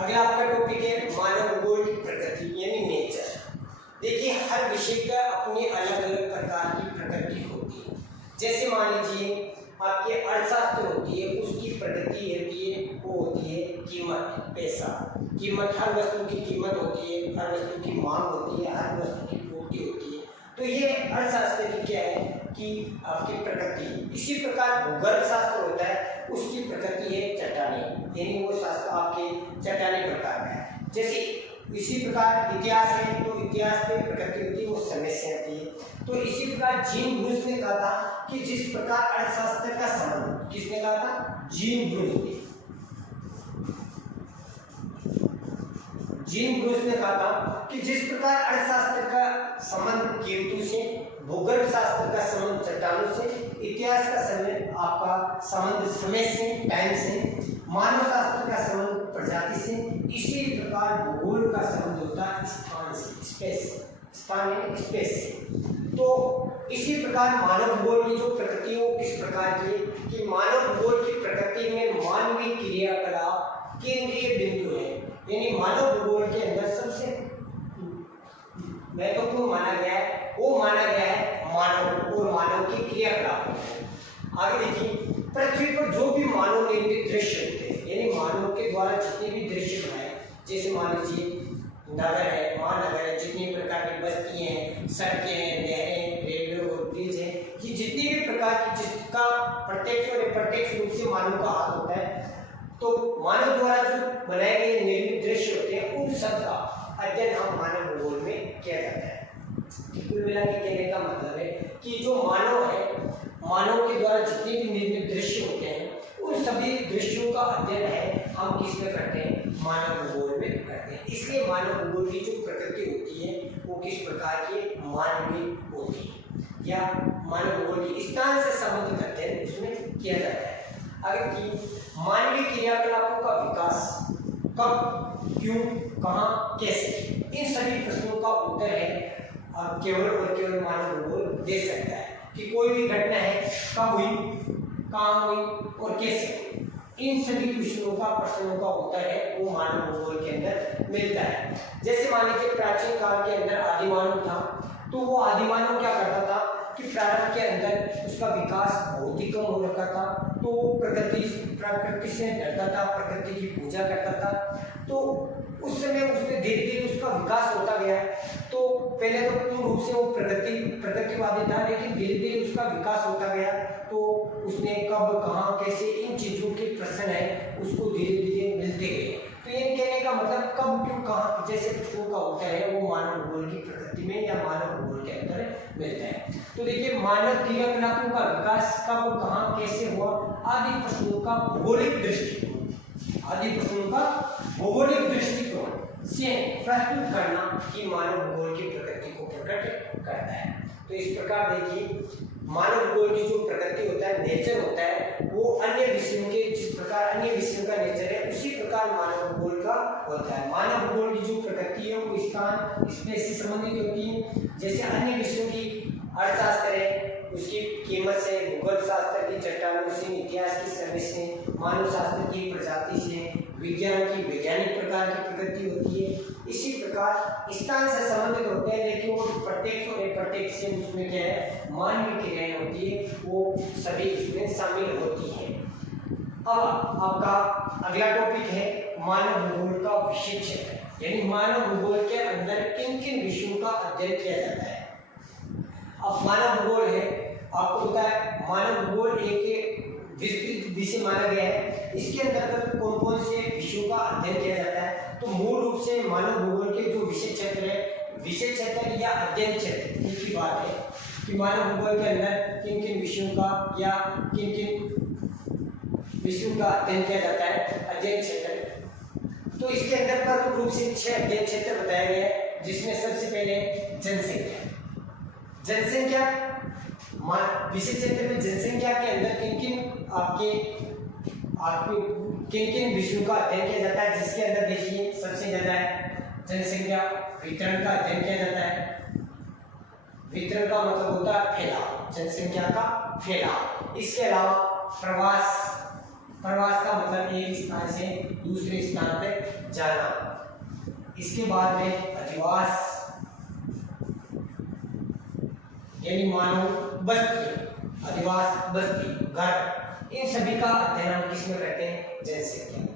अगला आपका टॉपिक है मानव भूगोल की प्रकृति यानी नेचर। देखिए हर विषय का अपनी अलग अलग प्रकार की प्रकृति होती है। जैसे मान लीजिए आपके अर्थशास्त्र होती है, उसकी प्रकृति होती है वो होती है कीमत, पैसा। कीमत, हर वस्तु की कीमत होती है, हर वस्तु की मांग होती है, हर वस्तु की पूर्ति होती है। तो ये अर्थशास्त्र की क्या है कि आपकी प्रकृति। इसी प्रकार भूगोल शास्त्र होता है, उसकी प्रकृति है चट्टानी, यानी वो शास्त्र आपके चट्टानी प्रकार का है। जैसे इसी प्रकार इतिहास है, तो इतिहास की प्रकृति होती है वो समय से आती है। तो इसी प्रकार जीन ब्रूस ने कहा था कि जिस प्रकार अर्थशास्त्र का संबंध, किसने कहा था? जीन ब्रूस ने। जीन ब्रूस ने कहा था कि जिस प्रकार अर्थशास्त्र का संबंध कीमतों से, भूगोल शास्त्र का संबंध चट्टानों से, इतिहास का संबंध आपका संबंध समय से, टाइम से, मानव शास्त्र का संबंध प्रजाति से, इसी प्रकार भूगोल का संबंध होता है स्थान से, स्पेस, स्थान है स्पेस से। तो इसी प्रकार मानव भूगोल की जो प्रकृति हो इस प्रकार की कि मानव भूगोल की प्रकृति में मानवीय क्रियाकलाप केंद्रीय बिंदु है, यानी मानव भूगोल के अंदर सबसे महत्वपूर्ण माना गया है, वो माना गया है मानव और मानव की क्रियाकलाप। आगे देखिए पृथ्वी पर जो भी मानव निर्मित दृश्य होते हैं, यानी मानव के द्वारा जितने भी दृश्य बनाए, जैसे मान लीजिए नगर है, महानगर है, जितनी प्रकार की बस्ती हैं, सड़कें हैं, नहरें, रेलवे और ब्रिज है, ये जितनी भी प्रकार की जिसका प्रत्यक्ष और अप्रत्यक्ष रूप से मानव का हाथ होता है, तो मानव द्वारा जो बनाए गए निर्मित दृश्य होते हैं उन सब का अध्ययन हम मानव भूगोल में किया जाता है। कुल मिला के कहने का मतलब है कि जो मानव है, मानव के द्वारा जितने भी निर्मित दृश्य होते हैं उन सभी दृश्यों का अध्ययन है हम किसमें करते हैं? मानव भूगोल में करते हैं। इसलिए मानव भूगोल की जो प्रकृति होती है वो किस प्रकार की? मानवीय होती है, या मानव भूगोल की स्थान से संबंधित अध्ययन उसमें किया जाता है। आगे की मानवीय क्रियाकलापों का विकास कब, क्यों, कहाँ, कैसे, इन सभी प्रश्नों का उत्तर है अब केवल और केवल मानव भूगोल दे सकता है कि कोई भी घटना है कब हुई, कहाँ हुई और कैसे हुई। इन सभी प्रश्नों का उत्तर है वो मानव भूगोल के अंदर मिलता है। जैसे मान लीजिए प्राचीन काल के अंदर आदिमानव था, तो वो आदिमानव क्या करता था कि प्रारंभ के अंदर उसका विकास बहुत ही कम हो रखा था, तो वो प्रकृति से डरता था, प्रकृति की पूजा करता था। तो उस समय उसमें धीरे धीरे उसका विकास होता गया। तो पहले तो पूर्ण रूप से वो प्रकृतिवादी था, लेकिन धीरे धीरे उसका विकास होता गया। तो उसने कब, कहाँ, कैसे, इन चीजों के प्रश्न है उसको धीरे धीरे मिलते गए। तो ये कहने का मतलब कब, क्यों, कहाँ जैसे प्रश्नों का उत्तर है वो मानव भूगोल की प्रकृति में या मानव भूगोल के अंदर मिलता है। तो देखिए मानव क्रियाकलापों का विकास कब, कहाँ, कैसे हुआ आदि प्रश्नों का भौगोलिक दृष्टिकोण से प्रस्तुत करना कि मानव भूगोल की प्रकृति को प्रकट करता है। तो इस प्रकार देखिए मानव भूगोल की जो प्रकृति होता है, नेचर होता है, वो अन्य विषयों के जिस प्रकार अन्य विषयों का नेचर है उसी प्रकार मानव भूगोल का होता है। मानव भूगोल की जो प्रकृति है वो स्थान, स्पेस से संबंधित होती है। जैसे अन्य विषयों की अर्थशास्त्र है उसकी कीमत से, भूगोल शास्त्र की चट्टानों से, इतिहास की समय से, मानव शास्त्र की प्रजाति से, विज्ञान की वैज्ञानिक प्रकार की प्रकृति होती है। इसी प्रकार स्थान से संबंधित होते हैं, लेकिन वो प्रत्यक्ष और अप्रत्यक्ष से उसमें क्या है? मानवीय क्रियाएं होती है, वो सभी इसमें शामिल होती है। अब आपका अगला टॉपिक है मानव भूगोल का विषय क्षेत्र, यानी मानव भूगोल के अंदर किन किन विषयों का अध्ययन किया जाता है। अब मानव भूगोल है, आपको पता है मानव भूगोल एक विस्तृत विषय माना गया है। इसके अंतर्गत कौन कौन से विषयों का अध्ययन किया जाता है? तो मूल रूप से मानव भूगोल के जो विषय क्षेत्र है, विषय क्षेत्र या अध्ययन क्षेत्र, इसकी बात है कि मानव भूगोल के अंदर किन किन विषयों का या किन किन विषयों का अध्ययन किया जाता है, अध्ययन क्षेत्र। तो इसके अंदर प्रमुख रूप से 6 अध्ययन क्षेत्र बताए गए हैं, जिसमें सबसे पहले जनसंख्या। विषय क्षेत्र में जनसंख्या के अंदर किन किन विषयों का अध्ययन किया जाता है, जिसके अंदर देखिए सबसे ज्यादा है जनसंख्या वितरण का अध्ययन किया जाता है। वितरण का मतलब होता है फैलाव, जनसंख्या का फैलाव। इसके अलावा प्रवास प्रवास का मतलब एक स्थान से दूसरे स्थान पे जाना। इसके बाद में अधिवास यानी मानव बस्ती, अधिवास बस्ती घर, इन सभी का अध्ययन हम किसमें करते हैं? जनसंख्या।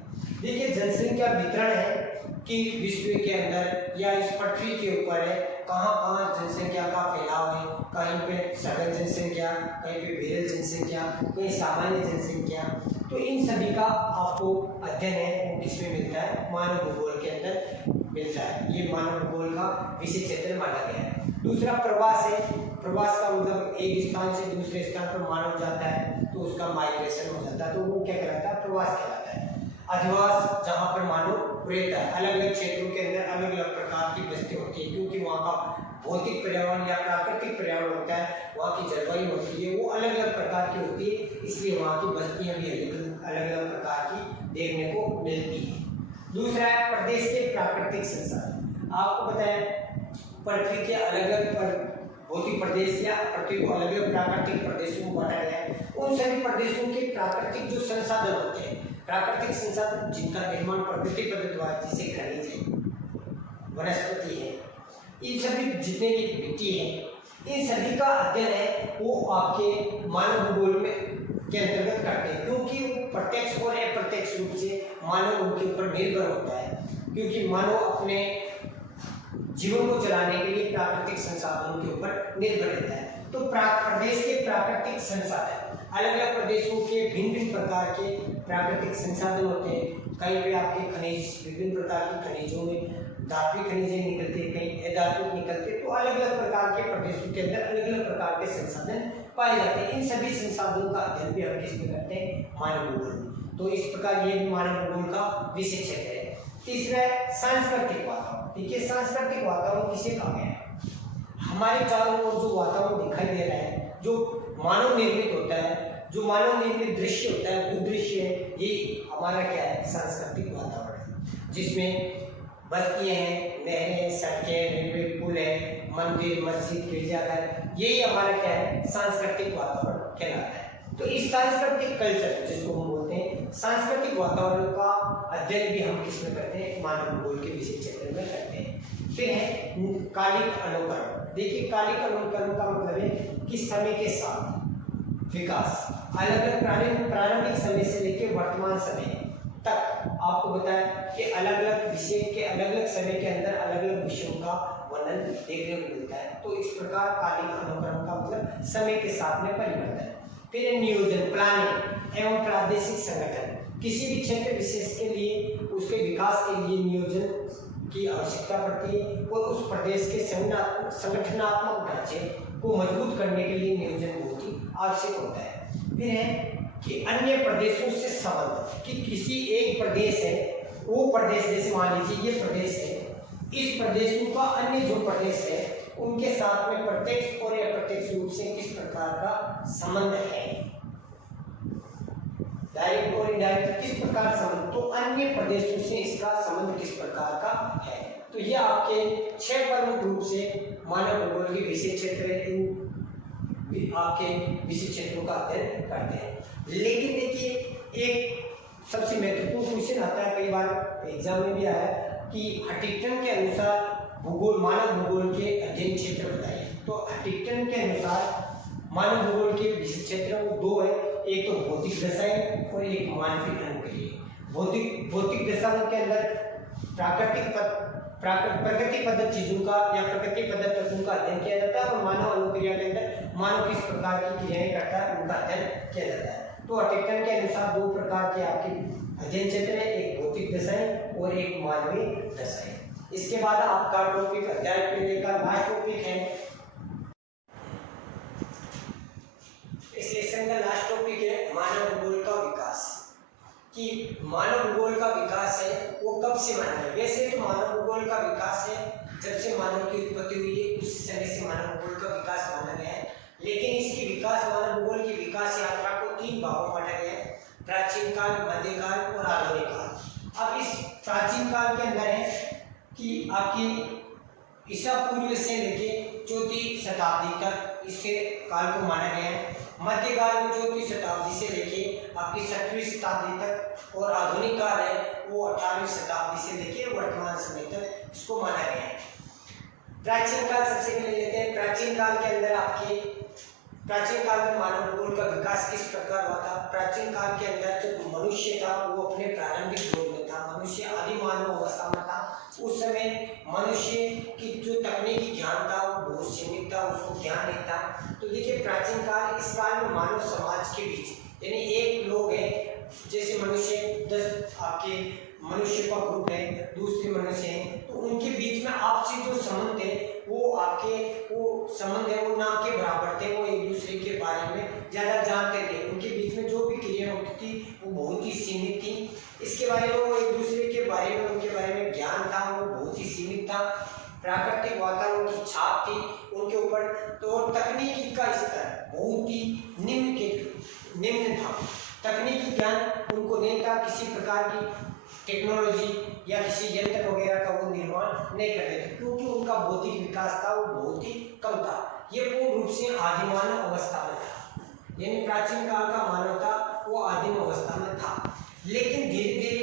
देखिए जनसंख्या वितरण है कि विश्व के अंदर या इस पृथ्वी के ऊपर है कहाँ कहाँ जनसंख्या का फैलाव है, कहीं पे सघन जनसंख्या, कहीं पे विरल जनसंख्या, कहीं सामान्य जनसंख्या। तो इन सभी का आपको अध्ययन है वो किसमें मिलता है? मानव भूगोल के अंदर मिलता है। ये मानव भूगोल का विषय क्षेत्र माना गया है। दूसरा प्रवास है। प्रवास का मतलब एक स्थान से दूसरे स्थान पर मानव जाता है तो उसका माइग्रेशन हो जाता है, तो वो क्या कहलाता है? प्रवास कहलाता है। अधिवास जहाँ पर मानव रहता है, अलग अलग क्षेत्रों के अंदर अलग अलग प्रकार की बस्ती होती है, क्योंकि वहाँ का भौतिक पर्यावरण या प्राकृतिक पर्यावरण होता है, वहाँ की जलवायु होती है वो अलग अलग प्रकार की होती है, इसलिए वहाँ की बस्तियाँ भी अलग अलग प्रकार की देखने को मिलती है। दूसरा है प्रदेश के प्राकृतिक संसाधन। आपको पता है पृथ्वी के अलग अलग भौतिक प्रदेश या पृथ्वी को अलग अलग प्राकृतिक प्रदेशों में बांटा गया है। उन सभी प्रदेशों के प्राकृतिक जो संसाधन होते हैं, प्राकृतिक संसाधन जिनका निर्माण प्रकृति पद्धति द्वारा, जैसे खनिज है, वनस्पति है, इन सभी जितने भी मिट्टी है, इन सभी का अध्ययन है वो आपके मानव भूगोल में के अंतर्गत करते हैं, क्योंकि प्रत्यक्ष और अप्रत्यक्ष रूप से मानव उनके ऊपर निर्भर होता है, क्योंकि मानव अपने जीवन को चलाने के लिए प्राकृतिक संसाधनों के ऊपर निर्भर रहता है। तो प्रदेश के प्राकृतिक संसाधन, अलग अलग प्रदेशों के भिन्न भिन्न प्रकार के प्राकृतिक संसाधन होते हैं। कहीं पे आपके खनिज, विभिन्न प्रकार के खनिजों में धात्विक खनिजें निकलते हैं, कहीं अधात्विक निकलते हैं, तो अलग अलग प्रकार के प्रदेशों के अंदर अलग अलग प्रकार के संसाधन पाए जाते हैं। इन सभी संसाधनों का अध्ययन भी हम किसमें करते हैं? मानव भूगोल। तो इस प्रकार ये भी मानव भूगोल का विषय क्षेत्र है। तीसरा है सांस्कृतिक वातावरण। देखिए सांस्कृतिक वातावरण किसे कहा गया है? हमारे चारों ओर जो वातावरण दिखाई दे रहा है, जो मानव निर्मित होता है, जो मानव निर्मित दृश्य होता है, भूदृश्य है, ये हमारा क्या है? सांस्कृतिक वातावरण है, जिसमें बस्तियां हैं, नहरें, सड़कें, रेलवे, पुल है, मंदिर, मस्जिद, गिरजाघर, यही हमारा क्या है? सांस्कृतिक वातावरण कहलाता है। तो इस सांस्कृतिक कल्चर जिसको हम बोलते हैं सांस्कृतिक वातावरण का अध्ययन भी हम किसमें करते हैं? मानव भूगोल के विषय क्षेत्र में करते हैं। फिर है कालिक अनुकरण। देखिए कालिक अनुकरण का मतलब है कि समय के साथ विकास, अलग अलग प्रारंभिक समय से लेकर वर्तमान समय तक आपको बताया कि अलग अलग विषय के अलग अलग समय के अंदर अलग अलग विषयों का वर्णन देखने को मिलता है। तो इस प्रकार कालिक अनुकरण का मतलब समय के साथ में परिवर्तन। फिर नियोजन, प्लानिंग एवं प्रादेशिक संगठन। किसी भी क्षेत्र विशेष के लिए उसके विकास के लिए नियोजन की आवश्यकता पड़ती है और उस प्रदेश के संगठनात्मक ढांचे को मजबूत करने के लिए नियोजन बहुत ही आवश्यक होता है। फिर है कि अन्य प्रदेशों से संबंध, कि किसी एक प्रदेश है, वो प्रदेश जैसे मान लीजिए ये प्रदेश है, इस प्रदेशों का अन्य जो प्रदेश है उनके साथ में प्रत्यक्ष और अप्रत्यक्ष रूप से किस प्रकार का संबंध है, डायरेक्ट और इनडायरेक्ट किस प्रकार संबंध, तो अन्य प्रदेशों से इसका संबंध किस प्रकार का है। तो ये आपके 6 प्रमुख रूप से मानव भूगोल के विषय क्षेत्र इन आपके विषय क्षेत्रों का अध्ययन करते हैं। लेकिन देखिए एक सबसे महत्वपूर्ण क्वेश्चन आता है, कई बार एग्जाम में भी आया है कि हटिंगटन के अनुसार भूगोल, मानव भूगोल के अध्ययन क्षेत्र बताइए। तो हटिंगटन के अनुसार मानव भूगोल के विषय क्षेत्र वो 2 है, एक तो भौतिक दशाएं और एक मानविक अनुक्रिया। भौतिक दशाओं के अंदर प्रकृति पद्धत चीजों का या प्रकृति पद्धत तत्वों का अध्ययन किया जाता है, और मानव अनुक्रिया के अंदर मानव किस प्रकार की क्रियाएं करता है उनका अध्ययन किया जाता है। तो हटिंगटन के अनुसार 2 प्रकार के आपके अध्ययन क्षेत्र है, एक भौतिक दशाएं और एक मानवीय दशाएं। इसके बाद आपका टॉपिक अध्याय के लेकर लास्ट टॉपिक है, इस लेसन का लास्ट टॉपिक है मानव भूगोल का विकास। कि मानव भूगोल का विकास है वो कब से माना है? वैसे तो मानव भूगोल का विकास है जब से मानव की उत्पत्ति हुई है उसी समय से मानव भूगोल का विकास माना गया है। लेकिन इसकी विकास, मानव भूगोल की विकास यात्रा को 3 भागों में बांटा गया है, प्राचीन काल, मध्यकाल और आधुनिक काल। अब इस प्राचीन काल के अंदर है कि आपकी ईसा पूर्व से लेके 4वीं शताब्दी तक इसके काल को माना गया है। मध्यकाल में 4वीं शताब्दी से लेके आपकी 7वीं शताब्दी तक, और आधुनिक काल है वो 18वीं शताब्दी से लेके वर्तमान समय तक इसको माना गया है। प्राचीन काल सबसे पहले लेते हैं। प्राचीन काल के अंदर आपके प्राचीन काल में मानव कुल का विकास किस प्रकार हुआ था। प्राचीन काल के अंदर जो मनुष्य था वो अपने प्रारंभिक दौर में था, मनुष्य आदि मानव अवस्था में था। उस समय मनुष्य की जो तकनीकी ज्ञान था वो बहुत सीमित था, उसको ज्ञान नहीं था। तो देखिए प्राचीन काल, इस काल में मानव समाज के बीच यानी एक लोग है, जैसे मनुष्य 10 आपके मनुष्य का ग्रुप है, दूसरे मनुष्य हैं, तो उनके बीच में आपसी जो संबंध है वो आपके वो संबंध है वो ना के बराबर थे। वो एक दूसरे के बारे में ज़्यादा जानते थे, उनके बीच में जो भी क्रिया होती थी वो बहुत ही सीमित थी। इसके बारे में वो एक दूसरे के बारे में, उनके बारे में ज्ञान था वो बहुत ही सीमित था। प्राकृतिक वातावरण की छाप थी उनके ऊपर। तो तकनीकी का स्तर बहुत ही निम्न था। तकनीकी ज्ञान उनको नहीं था, किसी प्रकार की टेक्नोलॉजी या किसी यंत्र वगैरह का वो निर्माण नहीं करते थे, क्योंकि उनका बौद्धिक विकास था वो बहुत ही कम था। ये पूर्ण रूप से आदिमानव अवस्था में था, यानी प्राचीन काल का मानव था वो आदिम अवस्था में था। लेकिन धीरे धीरे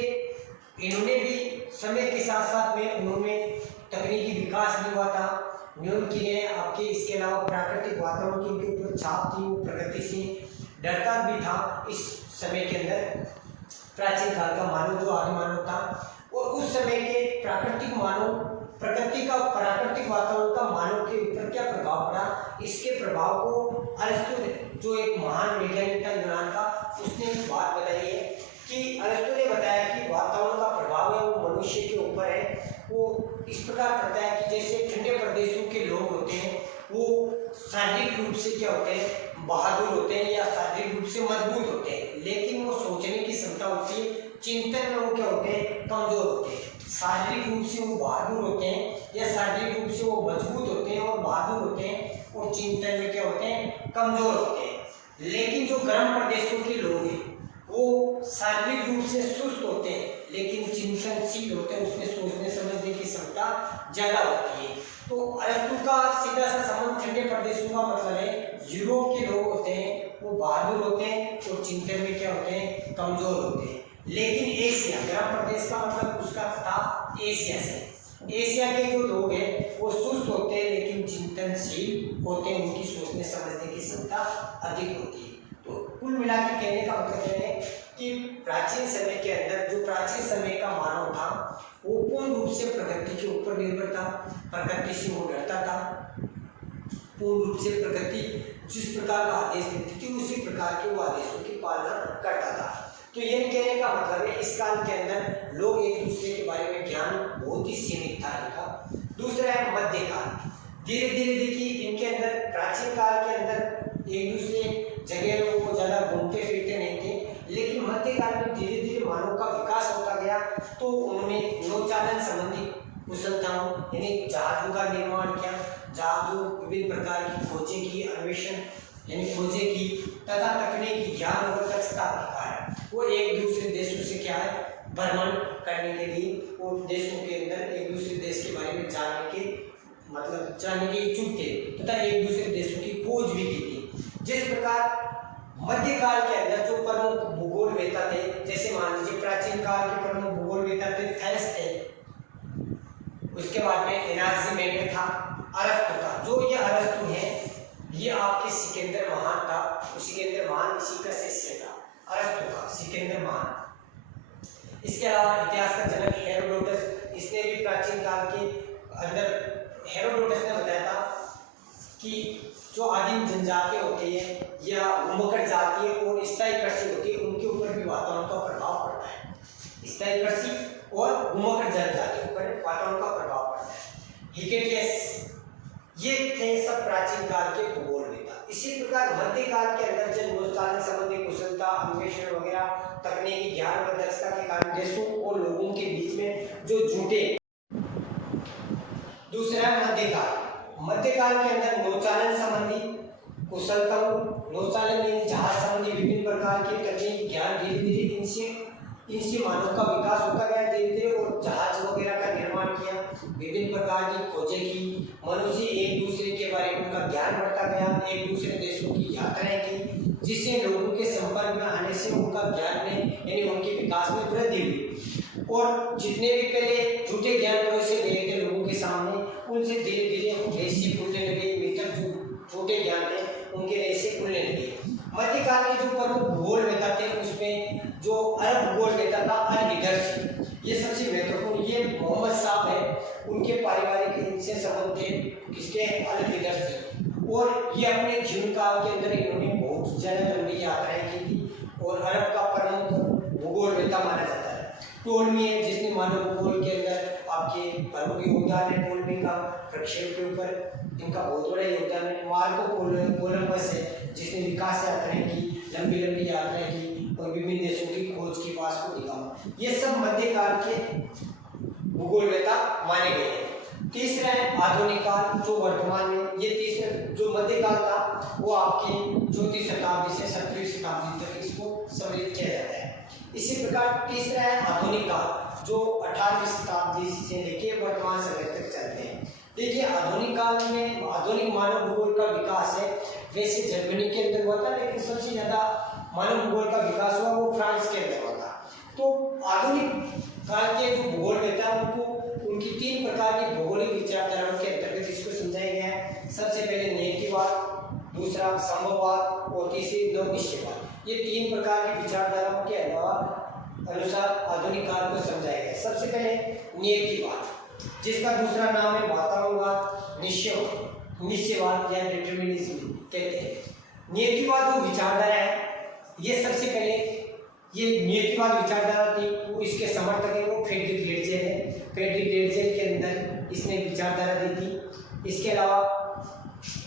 इन्होंने भी समय के साथ साथ में उन्होंने तकनीकी विकास भी हुआ था, न्यून किए आपके। इसके अलावा प्राकृतिक वातावरण की उनके ऊपर छाप थी, वो प्रकृति से डरता भी था। इस समय के अंदर प्राचीन काल का मानव जो आदि मानव था, और उस समय के प्राकृतिक वातावरण का मानव के ऊपर क्या प्रभाव पड़ा, इसके प्रभाव को अरस्तु ने, जो एक महान वैज्ञानिक था यूनान का, उसने एक बात बताई है कि अरस्तु ने बताया कि वातावरण का प्रभाव है वो मनुष्य के ऊपर है। वो इस प्रकार पड़ता है कि जैसे ठंडे प्रदेशों के लोग होते हैं वो शारीरिक रूप से क्या होते हैं, बहादुर होते हैं या शारीरिक रूप से मजबूत होते हैं, लेकिन वो सोचने की क्षमता होती है, चिंतन में वो क्या होते हैं, कमजोर होते हैं। शारीरिक रूप से वो बहादुर होते हैं या शारीरिक रूप से वो मजबूत होते हैं और बहादुर होते हैं, और चिंतन में क्या होते हैं, कमजोर होते हैं। लेकिन जो गर्म प्रदेशों के लोग हैं वो शारीरिक रूप से सुस्त होते हैं लेकिन चिंतनशील होते हैं, उसमें सोचने समझने की क्षमता ज्यादा होती है। तो अरस्तु का सीधा सा संबंध ठंडे प्रदेशों का मतलब है यूरोप के लोग होते हैं वो बहादुर होते हैं और चिंतन में क्या होते हैं, कमजोर होते हैं। लेकिन एशिया, गर्म प्रदेश का मतलब उसका था एशिया से, एशिया के जो लोग हैं वो सुस्त होते हैं लेकिन चिंतनशील होते हैं, उनकी सोचने समझने की क्षमता अधिक होती है। तो कुल मिला के कहने का मतलब है कि प्राचीन समय के अंदर जो प्राचीन समय का मानव था वो पूर्ण रूप से प्रकृति के ऊपर निर्भर था, प्रकृति से वो डरता था, पूर्ण रूप से प्रकृति जिस प्रकार का आदेश देती थी उसी प्रकार के वो आदेशों की पालना करता था। तो ये कहने का मतलब है इस काल के अंदर लोग एक दूसरे के बारे में ज्ञान बहुत ही सीमित था इनका। दूसरा है मध्यकाल। धीरे धीरे देखिए इनके अंदर प्राचीन काल के अंदर एक दूसरे जगह में वो ज़्यादा घूमते फिरते नहीं थे, लेकिन मध्यकाल में धीरे धीरे मानव का विकास होता गया। तो उन्होंने नौचालन संबंधी कुशलताओं यानी जहाजों का निर्माण किया, जहाजों विभिन्न प्रकार की खोजें की, अन्वेषण यानी खोजें की, तथा तकनीकी ज्ञान और दक्षता दिखाया। वो एक दूसरे देशों से क्या है, भ्रमण करने के लिए वो देशों के अंदर एक दूसरे देश के बारे में जानने के इच्छुक थे तथा एक दूसरे देशों की खोज भी की थी। जिस प्रकार मध्यकाल के अंदर जो प्रमुख भूगोलवेत्ता थे, जैसे मान लीजिए प्राचीन काल के प्रमुख भूगोलवेत्ता थे थेल्स थे, उसके बाद में एनाक्सिमेंडर था, अरस्तु था। जो ये अरस्तु है ये आपके सिकंदर महान था, सिकंदर महान इसी का शिष्य था, अरस्तु का सिकंदर महान। इसके अलावा इतिहास का जनक हेरोडोटस, इसने भी प्राचीन काल के अंदर हेरोडोटस ने बताया था कि जो आदिम जनजाति होती है या घुमकर जाति और स्थायी कृषि होती है उनके ऊपर भी वातावरण का प्रभाव पड़ता है। स्थायी कृषि और घुमकर जनजाति के ऊपर वातावरण का प्रभाव पड़ता है। हिकेटियस, ये थे सब प्राचीन काल के भूगोलवेत्ता। इसी प्रकार मध्यकाल के अंदर जब नौचालन संबंधी कुशलता, अन्वेषण वगैरह, तकनीकी ज्ञान और दक्षता के कारण देशों और लोगों के बीच में जो जुटे। दूसरा मध्यकाल। मध्यकाल के अंदर नौचालन संबंधी कुशलताओं, नौचालन यानी जहाज संबंधी विभिन्न प्रकार के तकनीकी ज्ञान धीरे धीरे इनसे मानव का विकास होता गया धीरे धीरे, और जहाज वगैरह का निर्माण किया, विभिन्न प्रकार की खोजें की, मनुष्य एक दूसरे के बारे में उनका ज्ञान ज्ञान बढ़ता गया, एक दूसरे देशों की यात्राएं की, जिससे लोगों के संपर्क में आने से उनका ज्ञान में यानी उनके विकास में वृद्धि हुई। और जितने भी पहले झूठे ज्ञान परोसे गए थे लोगों के सामने, उनसे धीरे धीरे वो रहस्य खुलने लगे, भीतर जो छोटे ज्ञान थे उनके रहस्य खुलने लगे। मध्यकाल के जो प्रमुख भूगोलवेता थे उसमें जो अरब भूगोलवेता था अल-हिदर्स, ये सबसे महत्वपूर्ण, ये मोहम्मद साहब है, उनके पारिवारिक इनसे संबंध थे, किसके, अल-हिदर्स से। और ये अपने जीवन काल के अंदर इन्होंने बहुत ज्यादा लंबी यात्राएं की थी और अरब का प्रमुख भूगोलवेता माना जाता है। टोलमी है जिसने मानव भूगोल के अंदर आपके प्रमुख योगदान है, टोलमी का प्रक्षेप के ऊपर इनका बहुत बड़ा योगदान है। मार्को कोलंबस है जिसने विकास यात्राएं की, लंबी लंबी यात्राएं की और विभिन्न देशों की खोज की, वास्को डी गामा, ये सब मध्यकाल के भूगोलवेता माने गए हैं। तीसरा है आधुनिक काल, जो वर्तमान में, ये तीसरा जो मध्यकाल था वो आपके 4वीं शताब्दी से 7वीं शताब्दी तक इसको सम्मिलित किया जाता है। इसी प्रकार तीसरा है आधुनिक काल, जो 18वीं शताब्दी से लेकर वर्तमान समय तक चलते हैं। देखिए आधुनिक काल में आधुनिक मानव भूगोल का विकास है, वैसे जर्मनी के अंदर हुआ था, लेकिन सबसे ज्यादा मानव भूगोल का विकास हुआ वो फ्रांस के अंदर हुआ था। तो आधुनिक काल के जो भूगोलवेता उनको उनकी 3 प्रकार की भौगोलिक विचारधाराओं के अंतर्गत इसको समझाया गया है। सबसे पहले नियतिवाद, दूसरा संभववाद और तीसरी नवनिश्चयवाद। ये 3 प्रकार की विचारधाराओं के अनुसार आधुनिक काल को समझाया गया। सबसे पहले नियतिवाद, जिसका दूसरा नाम है वातावरणवाद, निश्चयवाद या डिटरमिनिज्म कहते हैं। नियतिवाद जो विचारधारा है, ये सबसे पहले ये नियतिवाद विचारधारा थी, वो इसके समर्थक है वो फ्रेडरिक हेर्त्ज़ेल है। फ्रेडरिक हेर्त्ज़ेल के अंदर इसने विचारधारा दी थी। इसके अलावा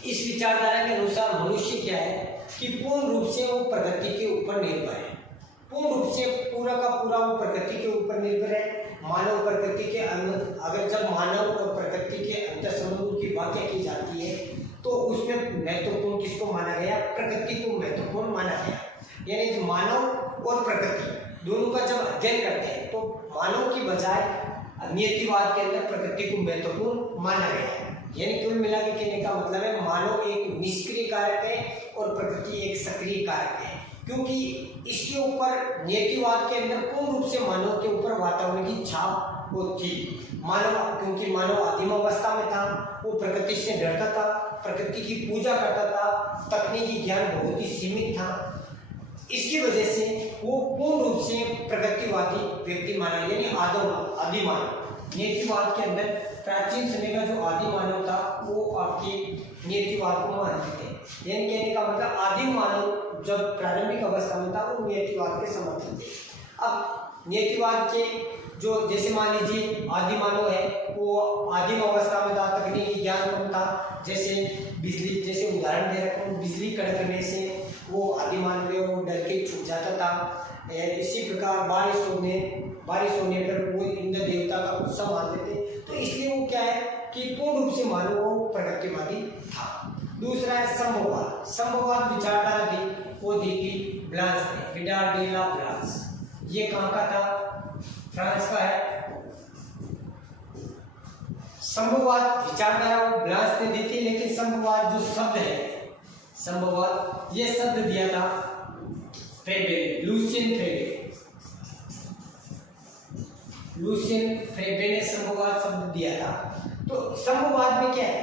इस विचारधारा के अनुसार मनुष्य क्या है कि पूर्ण रूप से वो प्रकृति के ऊपर निर्भर है, पूर्ण रूप से पूरा का पूरा वो प्रकृति के ऊपर निर्भर है। मानव प्रकृति के अगर जब मानव और प्रकृति के अंतर संबंधों की व्याख्या की जाती है तो उसमें महत्वपूर्ण किसको माना गया, प्रकृति को महत्वपूर्ण माना गया। यानी जो मानव और प्रकृति दोनों का जब अध्ययन करते हैं तो मानव की बजाय नियतिवाद के अंदर प्रकृति को महत्वपूर्ण माना गया है। यानी कुल मिला के कहने का मतलब है मानव एक निष्क्रिय कारक है और प्रकृति एक सक्रिय कारक है, क्योंकि इसके ऊपर नियतिवाद के अंदर पूर्ण रूप से मानव के ऊपर वातावरण की छाप वो थी। मानव, क्योंकि मानव आदिम अवस्था में था, वो प्रकृति से डरता था, प्रकृति की पूजा करता था, तकनीकी ज्ञान बहुत ही सीमित था। इसकी वजह से वो पूर्ण रूप से प्रकृतिवादी व्यक्ति माना, यानी आदि मानव। नियतिवाद के अंदर प्राचीन समय का जो आदि मानव था वो आपके नियतिवाद को मानते थे। यानी कहने का मतलब आदिम मानव जब प्रारंभिक अवस्था में था वो नियतिवाद के समर्थक थे। अब नियतिवाद के जो, जैसे मान लीजिए आदि मानव है वो आदिम अवस्था में था, तकनीकी ज्ञान कम था, जैसे बिजली, जैसे उदाहरण दे रखा हूँ, बिजली कड़कने से वो आदि मानव है वो डर के छुप जाता था। इसी प्रकार बारिश होने पर वो इंद्र देवता का उत्सव मानते थे। तो इसलिए वो क्या है कि पूर्ण रूप से मानव वो प्रकृतिवादी था। दूसरा है संभववाद। संभववाद विचारधारा दी वो दी थी ब्लांस ने, विडार डे ला ब्लांस। ये कहाँ का था, फ्रांस का है। संभववाद विचारधारा वो ब्लांस ने दी थी, लेकिन संभववाद जो शब्द है, संभववाद ये शब्द दिया था फ्रेबे, लुसियन फ्रेबे ने संभववाद शब्द दिया था। तो संभववाद में क्या है,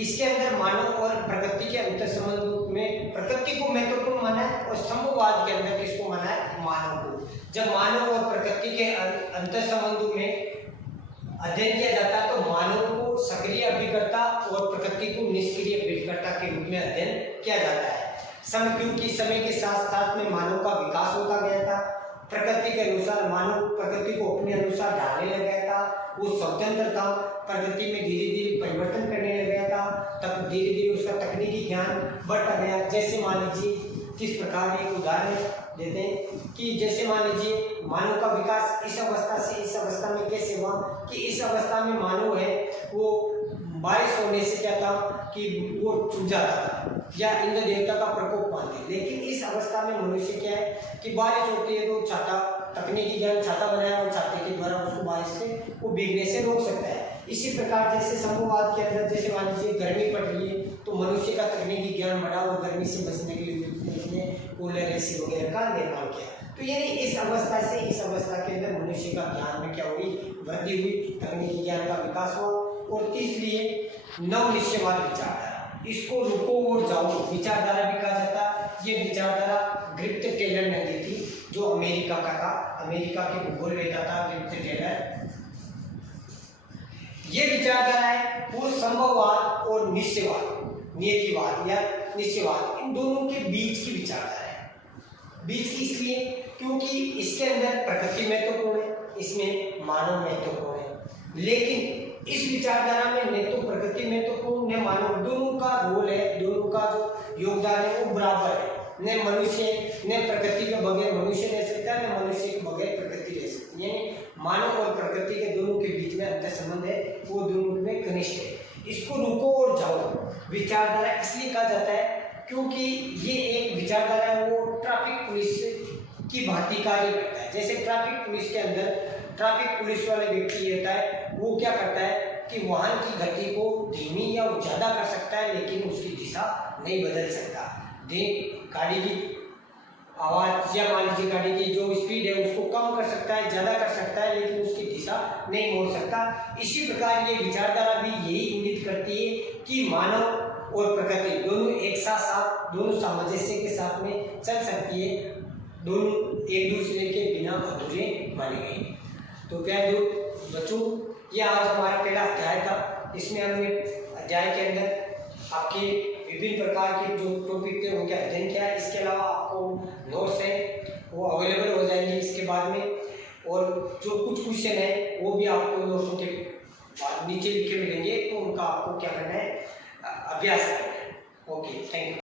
इसके अंदर मानव और प्रकृति के अंतर संबंध में प्रकृति को महत्वपूर्ण माना है और संभववाद के अंदर किसको माना है, मानव को। जब मानव और प्रकृति के अंतर संबंधों में अध्ययन किया जाता है तो मानव को सक्रिय अभिकर्ता और प्रकृति को निष्क्रिय अभिकर्ता के रूप में अध्ययन किया जाता है। क्योंकि समय के साथ साथ में मानव का विकास होता गया था, प्रकृति के अनुसार मानव प्रकृति को अपने अनुसार ढालने लग गया था, वो स्वतंत्र था, प्रकृति में धीरे धीरे परिवर्तन करने लग गया था, तब धीरे धीरे उसका तकनीकी ज्ञान बढ़ता गया। जैसे मान लीजिए किस प्रकार, एक उदाहरण देते हैं कि जैसे मान लीजिए मानव का विकास इस अवस्था से इस अवस्था में कैसे हुआ कि इस अवस्था में मानव है वो बारिश होने से क्या था कि वो छूट जाता था या इंद्र देवता का प्रकोप मानते। लेकिन इस अवस्था में मनुष्य क्या है कि बारिश होती है तो छाता, तकनीकी ज्ञान छाता बनाया और छाते के द्वारा उसको बारिश से वो भीगने से रोक सकता है। इसी प्रकार जैसे समूहवाद के अंदर जैसे मान लीजिए गर्मी पड़ रही है तो मनुष्य का तकनीकी ज्ञान बढ़ा और गर्मी से बचने के लिए उसने कूलर एसी वगैरह का निर्माण किया। तो यानी इस अवस्था से इस अवस्था के अंदर मनुष्य का ज्ञान में क्या हुई, वृद्धि हुई, तकनीकी ज्ञान का विकास हुआ। और तीसरी है नवनिश्चयवाद विचारधारा, इसको रुको और जाओ विचारधारा भी कहा जाता। ये विचारधारा ग्रिप्त टेलर ने दी थी, जो अमेरिका का था, अमेरिका के भूगोल वेता था ग्रिप्त टेलर। ये विचारधारा है वो संभववाद और निश्चयवाद, नियतिवाद या निश्चयवाद, इन दोनों के बीच की विचारधारा है। बीच की इसलिए क्योंकि इसके अंदर प्रकृति महत्वपूर्ण है, इसमें मानव महत्वपूर्ण है। लेकिन इस विचारधारा में न तो प्रकृति महत्वपूर्ण न मानव, दोनों का रोल है, दोनों का जो योगदान है वो बराबर है। न मनुष्य न प्रकृति के बगैर मनुष्य रह सकता है, न मनुष्य के बगैर प्रकृति रह सकती है। यानी मानव और प्रकृति के दोनों के बीच में अंतर संबंध है, वो दोनों में घनिष्ठ है। इसको रुको और जाओ विचारधारा इसलिए कहा जाता है क्योंकि ये एक विचारधारा है वो ट्रैफिक पुलिस की भांति कार्य करता है। जैसे ट्रैफिक पुलिस के अंदर ट्रैफिक पुलिस वाले व्यक्ति रहता है, वो क्या करता है कि वाहन की गति को धीमी या ज्यादा कर सकता है, लेकिन उसकी दिशा नहीं बदल सकता। गाड़ी की आवाज या मान लीजिए गाड़ी की जो स्पीड है उसको कम कर सकता है, ज्यादा कर सकता है, लेकिन उसकी दिशा नहीं मोड़ सकता। इसी प्रकार ये विचारधारा भी यही इंगित करती है कि मानव और प्रकृति दोनों एक साथ दोनों सामंजस्य के साथ में चल सकती है, दोनों एक दूसरे के बिना अधूरे माने गए। तो प्यारे बच्चों, ये आज हमारा पहला अध्याय था। इसमें हमने अध्याय के अंदर आपके विभिन्न प्रकार के जो टॉपिक थे उनके अध्ययन किया। इसके अलावा आपको नोट्स हैं वो अवेलेबल हो जाएंगे इसके बाद में, और जो कुछ क्वेश्चन है वो भी आपको नोट्सों के नीचे लिखे मिलेंगे, तो उनका आपको क्या करना है, अभ्यास करना है। Okay, thank you.